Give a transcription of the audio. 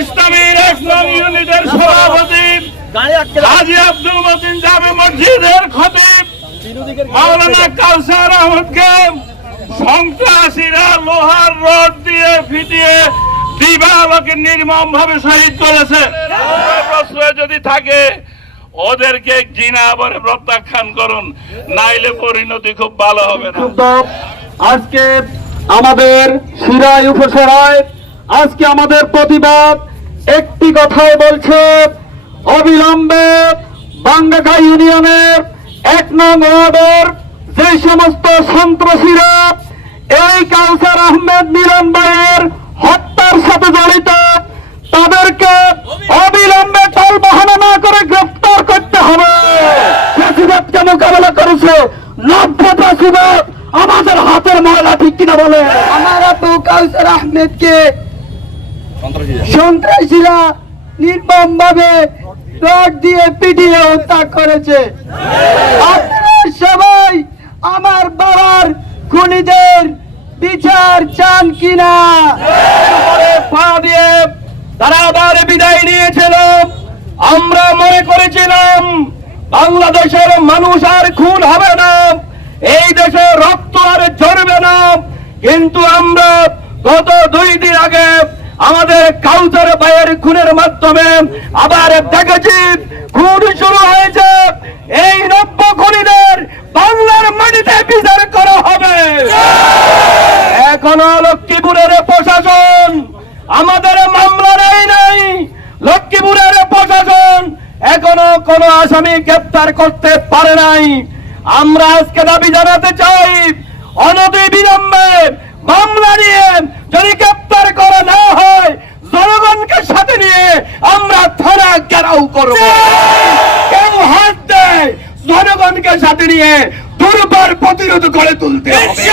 ইসলামের ইসলাম ইউনিটের সভাপতি হাজি আব্দুল মতিন জামে মসজিদের খতিব মাওলানা কাউসার আহমদকে সন্ত্রাসীরা লোহার রড দিয়ে ফিটিয়ে দিবালোকে নির্মম ভাবে শহীদ করেছে। প্রশ্রয় যদি থাকে ওদেরকে জিনা আবার প্রত্যাখ্যান করুন নাইলে পরিণতি খুব ভালো হবে না। আজকে আমাদের সিরাই উপসেরায় আজকে আমাদের প্রতিবাদ একটি কথাই বলছে, অবিলম্বে বাঙ্গাখা ইউনিয়নের এক নং ওয়ার্ডের যে সমস্ত সন্ত্রাসীরা এই কাউসার আহমেদ মিলন ভাইয়ের হত্যার সাথে জড়িত, তাদেরকে অবিলম্বে টল বাহানা না করে গ্রেফতার করতে হবে। প্রেসিডেন্টকে মোকাবেলা করেছে নব্য প্রেসিডেন্ট আমাদের হাতের ময়লা ঠিক কিনা বলে আমার আব্বু কাউসার আহমেদকে সন্ত্রাসীরা নির্মম ভাবে রড দিয়ে পিটিয়ে হত্যা করেছে। আপনারা সবাই আমার বাবার খুনিদের বিচার চান কিনা? পা দিয়ে তারা আবার বিদায় নিয়েছিল আমরা মনে করেছিলাম বাংলাদেশের মানুষ আর খুন হবে না এই দেশে রক্ত আর ঝরবে না। কিন্তু আমরা গত দুই দিন আগে আমাদের কাউন্টার ভাইয়ের খুনের মাধ্যমে আবার দেখেছি, খুন শুরু হয়েছে। এই নব্য খুনিদের বাংলার মাটিতে বিচার করা হবে। এখনও লক্ষ্মীপুরের প্রশাসন, আমাদের মামলা নেই নাই। লক্ষ্মীপুরের প্রশাসন এখনও কোন আসামি গ্রেপ্তার করতে পারে নাই। আমরা আজকে দাবি জানাতে চাই, অনতি বিলম্বে মামলা নিয়ে যদি গ্রেপ্তার করা না ধনবানকে সাথে নিয়ে দুর্বার প্রতিরোধ করে তুলতে হবে।